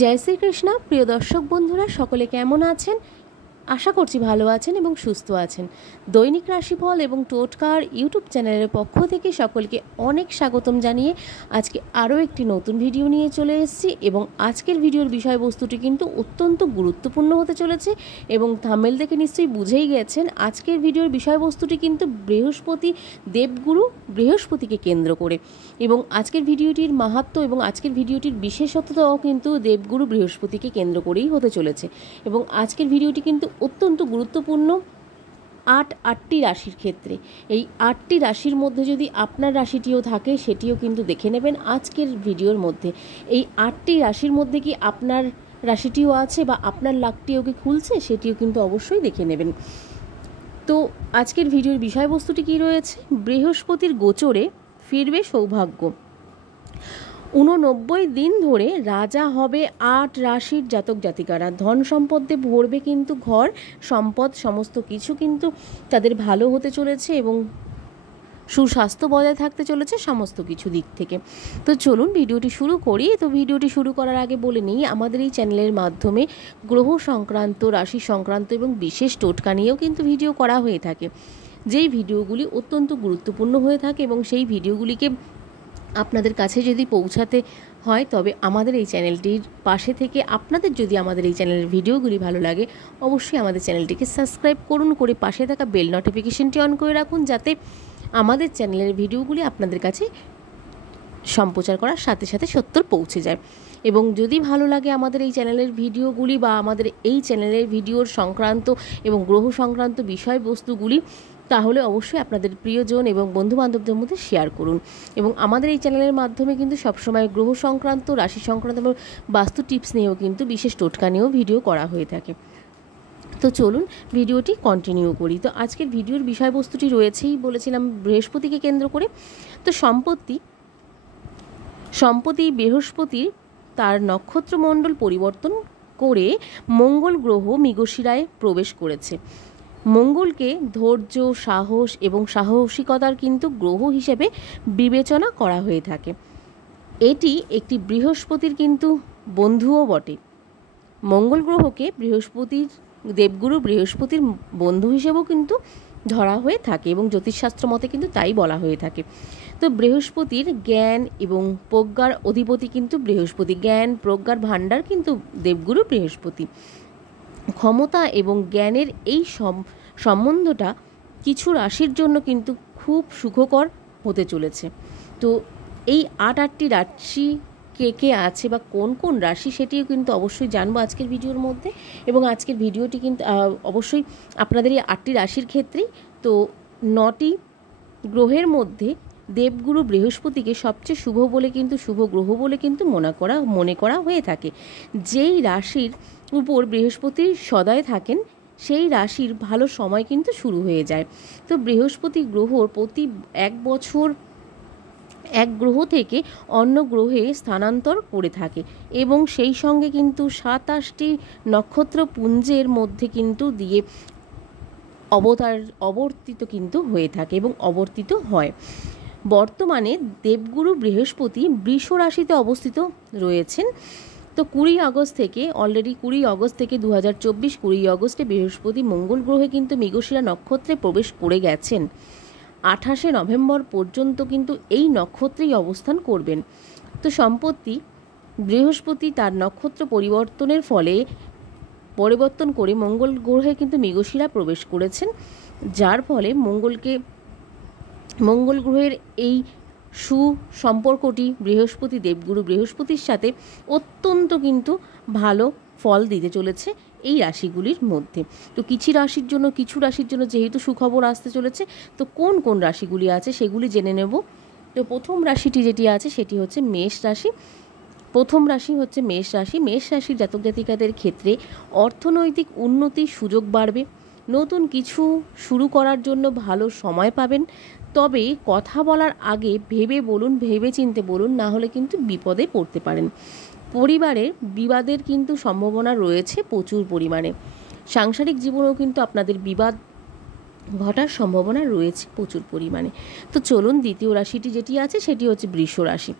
जय श्री कृष्ण प्रिय दर्शक बंधुरा सकले केमन आछेन आशा करছি ভালো আছেন এবং সুস্থ আছেন। দৈনিক রাশিফল এবং টোটকার ইউটিউব চ্যানেলের পক্ষ থেকে সকলকে অনেক স্বাগতম জানিয়ে আজকে আরও একটি নতুন ভিডিও নিয়ে চলে এসেছি এবং আজকের ভিডিওর বিষয়বস্তুটি কিন্তু অত্যন্ত গুরুত্বপূর্ণ হতে চলেছে এবং থাম্বনেল দেখে নিশ্চয়ই বুঝেই গেছেন আজকের ভিডিওর বিষয়বস্তুটি কিন্তু বৃহস্পতি দেবগুরু বৃহস্পতিকে কেন্দ্র করে এবং আজকের ভিডিওটির মাহাত্ম্য এবং আজকের ভিডিওটির বিশেষত্বও কিন্তু দেবগুরু বৃহস্পতিকে কেন্দ্র করেই হতে চলেছে এবং আজকের ভিডিওটি কিন্তু অত্যন্ত গুরুত্বপূর্ণ আটটি রাশির ক্ষেত্রে। এই 8টি রাশির মধ্যে যদি আপনার রাশিটিও থাকে সেটিও কিন্তু দেখে নেবেন আজকের ভিডিওর মধ্যে। এই 8টি রাশির মধ্যে কি আপনার রাশিটিও আছে বা আপনার লাকটিও কি খুলছে সেটিও কিন্তু অবশ্যই দেখে নেবেন। তো আজকের ভিডিওর বিষয়বস্তুটি কি রয়েছে? বৃহস্পতির গোচরে ফিরবে সৌভাগ্য। 89 দিন ধরে রাজা হবে 8 রাশির জাতক জাতিকারা। ধন সম্পদে ভরবে কিন্তু ঘর সম্পদ সমস্ত কিছু কিন্তু তাদের ভালো হতে চলেছে এবং সুস্বাস্থ্য বজায় থাকতে চলেছে সমস্ত কিছু দিক থেকে। তো চলুন ভিডিওটি শুরু করি। তো ভিডিওটি শুরু করার আগে বলে নিই আমাদের এই চ্যানেলের মাধ্যমে গ্রহ সংক্রান্ত রাশি সংক্রান্ত এবং বিশেষ টোটকা নিয়েও কিন্তু ভিডিও করা হয়ে থাকে, যেই ভিডিওগুলি অত্যন্ত গুরুত্বপূর্ণ হয়ে থাকে এবং সেই ভিডিওগুলিকে আপনাদের কাছে যদি পৌঁছাতে হয় তবে আমাদের এই চ্যানেলটির পাশে থেকে আপনাদের যদি আমাদের এই চ্যানেলের ভিডিওগুলি ভালো লাগে অবশ্যই আমাদের চ্যানেলটিকে সাবস্ক্রাইব করুন, করে পাশে থাকা বেল নোটিফিকেশনটি অন করে রাখুন যাতে আমাদের চ্যানেলের ভিডিওগুলি আপনাদের কাছে সম্প্রচার করার সাথে সাথে সত্তর পৌঁছে যায়। এবং যদি ভালো লাগে আমাদের এই চ্যানেলের ভিডিওগুলি বা আমাদের এই চ্যানেলের ভিডিওর সংক্রান্ত এবং গ্রহ সংক্রান্ত বিষয়বস্তুগুলি তাহলে অবশ্যই আপনাদের প্রিয়জন এবং বন্ধুবান্ধবদের মধ্যে শেয়ার করুন। এবং আমাদের এই চ্যানেলের মাধ্যমে কিন্তু সবসময় গ্রহ সংক্রান্ত রাশি সংক্রান্ত এবং বাস্তু টিপস নিয়েও কিন্তু বিশেষ টোটকা নিয়েও ভিডিও করা হয়ে থাকে। তো চলুন ভিডিওটি কন্টিনিউ করি। তো আজকের ভিডিওর বিষয়বস্তুটি রয়েছেই বলেছিলাম বৃহস্পতিকে কেন্দ্র করে। তো সম্প্রতি বৃহস্পতির তার নক্ষত্রমণ্ডল পরিবর্তন করে মঙ্গল গ্রহ মৃগশিরায় প্রবেশ করেছে। মঙ্গলকে ধৈর্য সাহস এবং সাহসিকতার কিন্তু গ্রহ হিসেবে বিবেচনা করা হয়ে থাকে। এটি একটি বৃহস্পতির কিন্তু বন্ধুও বটে। মঙ্গল গ্রহকে দেবগুরু বৃহস্পতির বন্ধু হিসেবেও কিন্তু ধরা হয়ে থাকে এবং জ্যোতিষশাস্ত্র মতে কিন্তু তাই বলা হয়ে থাকে। তো বৃহস্পতির জ্ঞান এবং প্রজ্ঞার অধিপতি কিন্তু বৃহস্পতি, জ্ঞান প্রজ্ঞার ভাণ্ডার কিন্তু দেবগুরু বৃহস্পতি। ক্ষমতা এবং জ্ঞানের এই সম্বন্ধটা কিছু রাশির জন্য কিন্তু খুব সুখকর হতে চলেছে। তো এই 8টি রাশি কে আছে বা কোন কোন রাশি সেটিও কিন্তু অবশ্যই জানবো আজকের ভিডিওর মধ্যে। এবং আজকের ভিডিওটি কিন্তু অবশ্যই আপনাদের এই 8টি রাশির ক্ষেত্রেই। তো 9টি গ্রহের মধ্যে দেবগুরু বৃহস্পতিকে সবচেয়ে শুভ বলে কিন্তু শুভ গ্রহ বলে কিন্তু মনে করা হয়ে থাকে। যেই রাশির উপর বৃহস্পতি সদয় থাকেন সেই রাশির ভালো সময় কিন্তু শুরু হয়ে যায়। তো বৃহস্পতি গ্রহর প্রতি 1 বছর এক গ্রহ থেকে অন্য গ্রহে স্থানান্তর করে থাকে এবং সেই সঙ্গে কিন্তু 27টি নক্ষত্রপুঞ্জের মধ্যে কিন্তু দিয়ে অবর্তিত কিন্তু হয়ে থাকে এবং অবর্তিত হয়। বর্তমানে দেবগুরু বৃহস্পতি বৃষ রাশিতে অবস্থিত রয়েছেন। তো 20 আগস্ট থেকে 2024 20 আগস্টে বৃহস্পতি মঙ্গল গ্রহে কিন্তু মৃগশিরা নক্ষত্রে প্রবেশ করে গেছেন। 28 নভেম্বর পর্যন্ত কিন্তু এই নক্ষত্রেই অবস্থান করবেন। তো সম্প্রতি বৃহস্পতি তার নক্ষত্র পরিবর্তন করে মঙ্গল গ্রহে কিন্তু মৃগশিরা প্রবেশ করেছেন, যার ফলে মঙ্গল গ্রহের এই সুসম্পর্কটি দেবগুরু বৃহস্পতির সাথে অত্যন্ত কিন্তু ভালো ফল দিতে চলেছে এই রাশিগুলির মধ্যে। তো কিছু রাশির জন্য যেহেতু সুখবর আসতে চলেছে, তো কোন কোন রাশিগুলি আছে সেগুলি জেনে নেব। তো প্রথম রাশিটি যেটি আছে সেটি হচ্ছে মেষ রাশি। প্রথম রাশি হচ্ছে মেষ রাশি। মেষ রাশির জাতক জাতিকাদের ক্ষেত্রে অর্থনৈতিক উন্নতির সুযোগ বাড়বে। নতুন কিছু শুরু করার জন্য ভালো সময় পাবেন, তবে কথা বলার আগে ভেবে চিন্তে বলুন, না হলে কিন্তু বিপদে পড়তে পারেন। পরিবারের বিবাদের কিন্তু সম্ভাবনা রয়েছে প্রচুর পরিমাণে। সাংসারিক জীবনেও কিন্তু আপনাদের বিবাদ ঘটার সম্ভাবনা রয়েছে প্রচুর পরিমাণে। তো চলুন দ্বিতীয় রাশিটি যেটি আছে সেটি হচ্ছে বৃষ রাশি।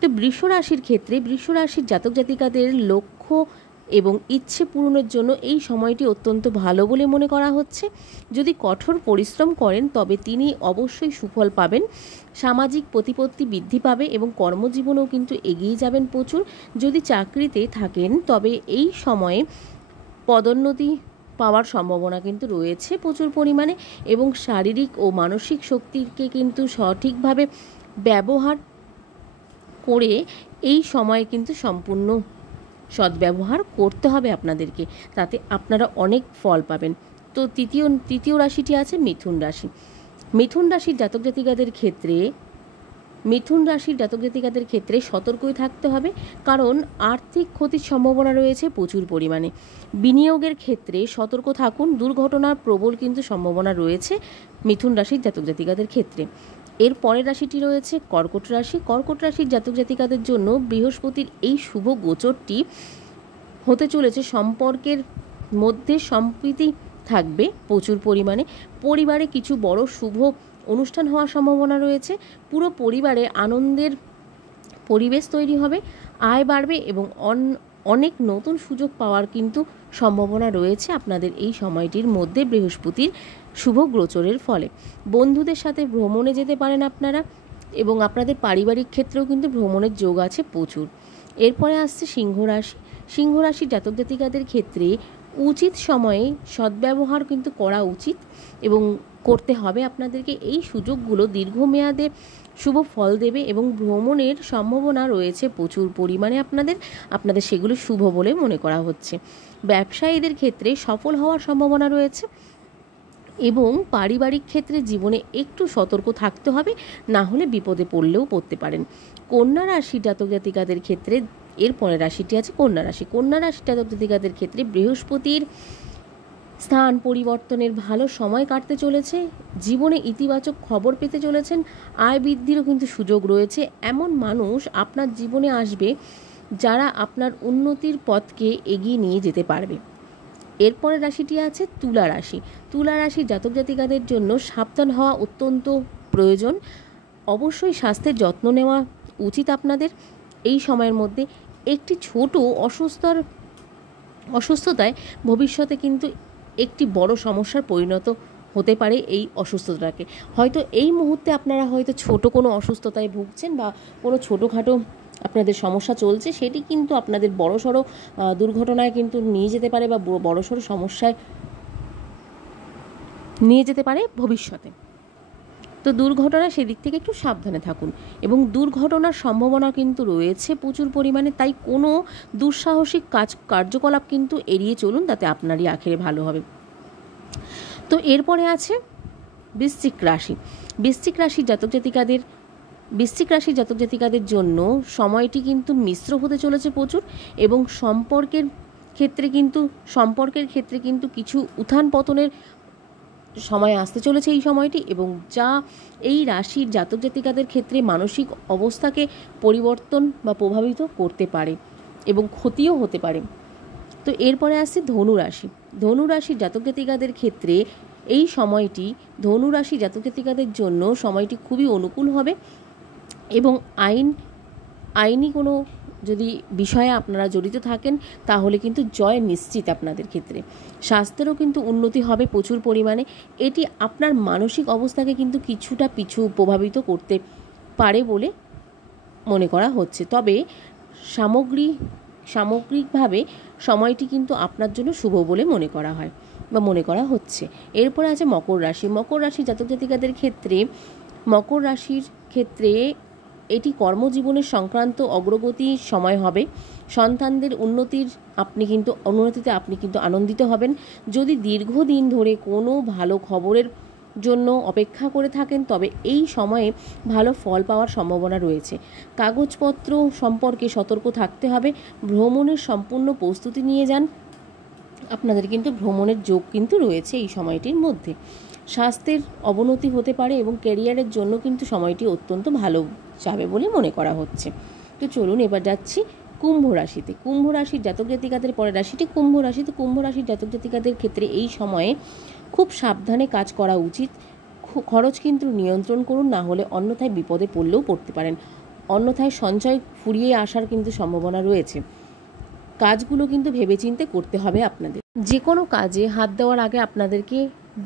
তো বৃষ রাশির ক্ষেত্রে বৃষ রাশির জাতক জাতিকাদের লক্ষ্য এবং ইচ্ছে পূরণের জন্য এই সময়টি অত্যন্ত ভালো বলে মনে করা হচ্ছে। যদি কঠোর পরিশ্রম করেন তবে তিনি অবশ্যই সুফল পাবেন। সামাজিক প্রতিপত্তি বৃদ্ধি পাবে এবং কর্মজীবনেও কিন্তু এগিয়ে যাবেন প্রচুর। যদি চাকরিতে থাকেন তবে এই সময়ে পদোন্নতি পাওয়ার সম্ভাবনা কিন্তু রয়েছে প্রচুর পরিমাণে, এবং শারীরিক ও মানসিক শক্তিকে কিন্তু সঠিকভাবে ব্যবহার করে এই সময়ে কিন্তু সম্পূর্ণ সদ্ব্যবহার করতে হবে আপনাদেরকে, তাতে আপনারা অনেক ফল পাবেন। তো তৃতীয় রাশিটি আছে মিথুন রাশি। মিথুন রাশির জাতক জাতিকাদের ক্ষেত্রে সতর্কই থাকতে হবে, কারণ আর্থিক ক্ষতির সম্ভাবনা রয়েছে প্রচুর পরিমাণে। বিনিয়োগের ক্ষেত্রে সতর্ক থাকুন, দুর্ঘটনার প্রবল কিন্তু সম্ভাবনা রয়েছে মিথুন রাশির জাতক জাতিকাদের ক্ষেত্রে। এর পরের রাশিটি রয়েছে কর্কট রাশি। কর্কট রাশির জাতক জাতিকাদের জন্য বৃহস্পতির এই শুভ গোচরটি হতে চলেছে সম্পর্কের মধ্যে সম্প্রীতি থাকবে প্রচুর পরিমাণে। পরিবারে কিছু বড় শুভ অনুষ্ঠান হওয়ার সম্ভাবনা রয়েছে। পুরো পরিবারে আনন্দের পরিবেশ তৈরি হবে, আয় বাড়বে এবং অনেক নতুন সুযোগ পাওয়ার কিন্তু সম্ভাবনা রয়েছে আপনাদের এই সময়টির মধ্যে বৃহস্পতির শুভ গোচরের ফলে। বন্ধুদের সাথে ভ্রমণে যেতে পারেন আপনারা, এবং আপনাদের পারিবারিক ক্ষেত্রেও কিন্তু ভ্রমণের যোগ আছে প্রচুর। এরপরে আসছে সিংহ রাশি। সিংহ রাশির জাতক জাতিকাদের ক্ষেত্রে উচিত সময়ে সদ্ব্যবহার কিন্তু করা উচিত এবং করতে হবে আপনাদেরকে। এই সুযোগগুলো দীর্ঘমেয়াদে শুভ ফল দেবে এবং ভ্রমণের সম্ভাবনা রয়েছে প্রচুর পরিমাণে আপনাদের সেগুলো শুভ বলে মনে করা হচ্ছে। ব্যবসায়ীদের ক্ষেত্রে সফল হওয়ার সম্ভাবনা রয়েছে, এবং পারিবারিক ক্ষেত্রে জীবনে একটু সতর্ক থাকতে হবে, না হলে বিপদে পড়লেও পড়তে পারেন। কন্যা রাশি জাতক জাতিকাদের ক্ষেত্রে এরপরে রাশিটি আছে কন্যা রাশি। কন্যা রাশি জাতক জাতিকাদের ক্ষেত্রে বৃহস্পতির স্থান পরিবর্তনের ভালো সময় কাটতে চলেছে। জীবনে ইতিবাচক খবর পেতে চলেছেন, আয় বৃদ্ধিরও কিন্তু সুযোগ রয়েছে। এমন মানুষ আপনার জীবনে আসবে যারা আপনার উন্নতির পথকে এগিয়ে নিয়ে যেতে পারবে। এরপরে রাশিটি আছে তুলা রাশি। তুলা রাশি জাতক জাতিকাদের জন্য সাবধান হওয়া অত্যন্ত প্রয়োজন। অবশ্যই স্বাস্থ্যের যত্ন নেওয়া উচিত আপনাদের এই সময়ের মধ্যে। একটি ছোট অসুস্থতায় ভবিষ্যতে কিন্তু একটি বড় সমস্যার পরিণত হতে পারে এই অসুস্থতাকে। হয়তো এই মুহূর্তে আপনারা হয়তো ছোট কোনো অসুস্থতায় ভুগছেন বা কোনো ছোটোখাটো আপনাদের সমস্যা চলছে, সেটি কিন্তু আপনাদের বড়সড় দুর্ঘটনায় কিন্তু নিয়ে যেতে পারে বা বড়সড় সমস্যায় নিয়ে যেতে পারে ভবিষ্যতে। তো দুর্ঘটনা সেদিক থেকে একটু সাবধানে থাকুন, এবং দুর্ঘটনার সম্ভাবনা কিন্তু রয়েছে প্রচুর পরিমাণে। তাই কোনো দুঃসাহসিক কার্যকলাপ কিন্তু এড়িয়ে চলুন, তাতে আপনারই আখেরে ভালো হবে। তো এরপরে আছে বৃশ্চিক রাশি। বৃশ্চিক রাশির জাতক জাতিকাদের জন্য সময়টি কিন্তু মিশ্র হতে চলেছে প্রচুর, এবং সম্পর্কের ক্ষেত্রে কিন্তু কিছু উত্থান পতনের সময় আসতে চলেছে এই সময়টি, এবং যা এই রাশির জাতক জাতিকাদের ক্ষেত্রে মানসিক অবস্থাকে পরিবর্তন বা প্রভাবিত করতে পারে এবং ক্ষতিও হতে পারে। তো এরপরে আসছে ধনু রাশি। ধনু রাশির জাতক জাতিকাদের ক্ষেত্রে এই সময়টি ধনু রাশি জাতক জাতিকাদের জন্য সময়টি খুবই অনুকূল হবে, এবং আইনি কোনো যদি বিষয়ে আপনারা জড়িত থাকেন তাহলে কিন্তু জয় নিশ্চিত আপনাদের ক্ষেত্রে। স্বাস্থ্যেরও কিন্তু উন্নতি হবে প্রচুর পরিমাণে। এটি আপনার মানসিক অবস্থাকে কিন্তু কিছুটা পিছু প্রভাবিত করতে পারে বলে মনে করা হচ্ছে, তবে সামগ্রিকভাবে সময়টি কিন্তু আপনার জন্য শুভ বলে মনে করা হয় বা মনে করা হচ্ছে। এরপরে আছে মকর রাশি। মকর রাশি জাতক জাতিকাদের ক্ষেত্রে এটি কর্মজীবনের সংক্রান্ত অগ্রগতির সময় হবে। সন্তানদের উন্নতিতে আপনি কিন্তু আনন্দিত হবেন। যদি দীর্ঘদিন ধরে কোনো ভালো খবরের জন্য অপেক্ষা করে থাকেন তবে এই সময়ে ভালো ফল পাওয়ার সম্ভাবনা রয়েছে। কাগজপত্র সম্পর্কে সতর্ক থাকতে হবে। ভ্রমণের সম্পূর্ণ প্রস্তুতি নিয়ে যান, আপনাদের কিন্তু ভ্রমণের যোগ কিন্তু রয়েছে এই সময়টির মধ্যে। স্বাস্থ্যের অবনতি হতে পারে এবং ক্যারিয়ারের জন্য কিন্তু সময়টি অত্যন্ত ভালো যাবে বলে মনে করা হচ্ছে। তো চলুন এবার যাচ্ছি কুম্ভ রাশিতে। কুম্ভ রাশির জাতক জাতিকাদের পরের রাশিটি কুম্ভ রাশি। তো কুম্ভ রাশির জাতক জাতিকাদের ক্ষেত্রে এই সময়ে খুব সাবধানে কাজ করা উচিত। খরচ কিন্তু নিয়ন্ত্রণ করুন, না হলে অন্যথায় বিপদে পড়তে পারেন। অন্যথায় সঞ্চয় ফুরিয়ে আসার কিন্তু সম্ভাবনা রয়েছে। কাজগুলো কিন্তু ভেবেচিন্তে করতে হবে আপনাদের। যে কোনো কাজে হাত দেওয়ার আগে আপনাদেরকে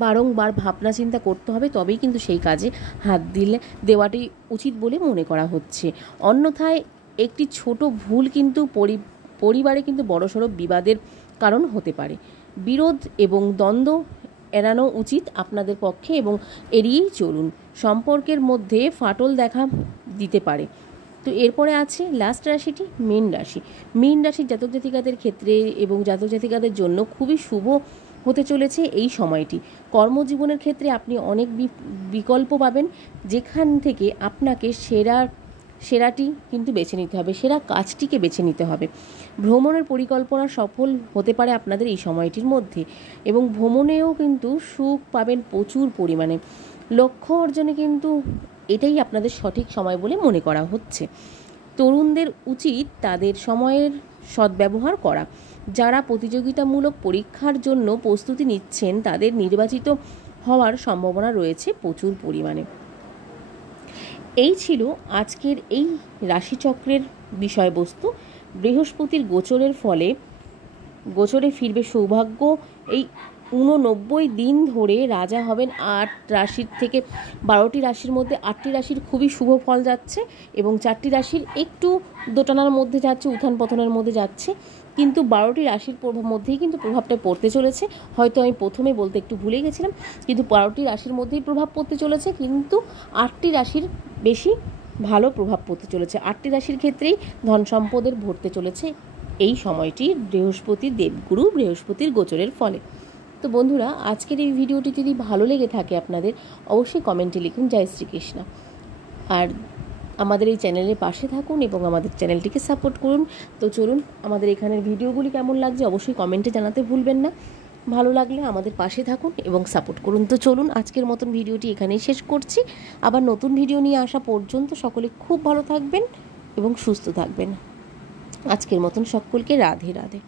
বারংবার ভাবনা চিন্তা করতে হবে, তবেই কিন্তু সেই কাজে হাত দেওয়াটি উচিত বলে মনে করা হচ্ছে। অন্যথায় একটি ছোট ভুল কিন্তু পরিবারে কিন্তু বড়সড় বিবাদের কারণ হতে পারে। বিরোধ এবং দ্বন্দ্ব এড়ানো উচিত আপনাদের পক্ষে এবং এড়িয়েই চলুন। সম্পর্কের মধ্যে ফাটল দেখা দিতে পারে। তো এরপরে আছে লাস্ট রাশিটি মীন রাশি। মীন রাশির জাতক জাতিকাদের ক্ষেত্রে এবং জাতক জাতিকাদের জন্য খুবই শুভ হতে চলেছে এই সময়টি। কর্মজীবনের ক্ষেত্রে আপনি অনেক বিকল্প পাবেন, যেখান থেকে আপনাকে সেরাটি কিন্তু বেছে নিতে হবে, সেরা কাজটিকে বেছে নিতে হবে। ভ্রমণের পরিকল্পনা সফল হতে পারে আপনাদের এই সময়টির মধ্যে, এবং ভ্রমণেও কিন্তু সুখ পাবেন প্রচুর পরিমাণে। লক্ষ্য অর্জনে কিন্তু এটাই আপনাদের সঠিক সময় বলে মনে করা হচ্ছে। তরুণদের উচিত তাদের সময়ের সদ্ব্যবহার করা। যারা প্রতিযোগিতামূলক পরীক্ষার জন্য প্রস্তুতি নিচ্ছেন তাদের নির্বাচিত হওয়ার সম্ভাবনা রয়েছে প্রচুর পরিমাণে। এই ছিল আজকের এই রাশিচক্রের বিষয়বস্তু। বৃহস্পতির গোচরে ফিরবে সৌভাগ্য। এই 89 দিন ধরে রাজা হবেন 8 রাশির থেকে। 12টি রাশির মধ্যে 8টি রাশির খুবই শুভ ফল যাচ্ছে এবং 4টি রাশির একটু দোটানার মধ্যে যাচ্ছে, উত্থান পতনের মধ্যে যাচ্ছে, কিন্তু 12টি রাশির মধ্যেই কিন্তু প্রভাবটা পড়তে চলেছে। হয়তো আমি প্রথমে বলতে একটু ভুলে গেছিলাম, কিন্তু 12টি রাশির মধ্যেই প্রভাব পড়তে চলেছে, কিন্তু 8টি রাশির বেশি ভালো প্রভাব পড়তে চলেছে। 8টি রাশির ক্ষেত্রেই ধন সম্পদের ভরতে চলেছে এই সময়টি দেবগুরু বৃহস্পতির গোচরের ফলে। তো বন্ধুরা, আজকের এই ভিডিওটি যদি ভালো লেগে থাকে আপনাদের, অবশ্যই কমেন্টে লিখুন জয় শ্রীকৃষ্ণ। আর আমাদের এই চ্যানেলের পাশে থাকুন এবং আমাদের চ্যানেলটিকে সাপোর্ট করুন। তো চলুন, আমাদের এখানের ভিডিওগুলি কেমন লাগছে অবশ্যই কমেন্টে জানাতে ভুলবেন না। ভালো লাগলে আমাদের পাশে থাকুন এবং সাপোর্ট করুন। তো চলুন, আজকের মতন ভিডিওটি এখানেই শেষ করছি। আবার নতুন ভিডিও নিয়ে আসা পর্যন্ত সকলে খুব ভালো থাকবেন এবং সুস্থ থাকবেন। আজকের মতন সকলকে রাধে রাধে।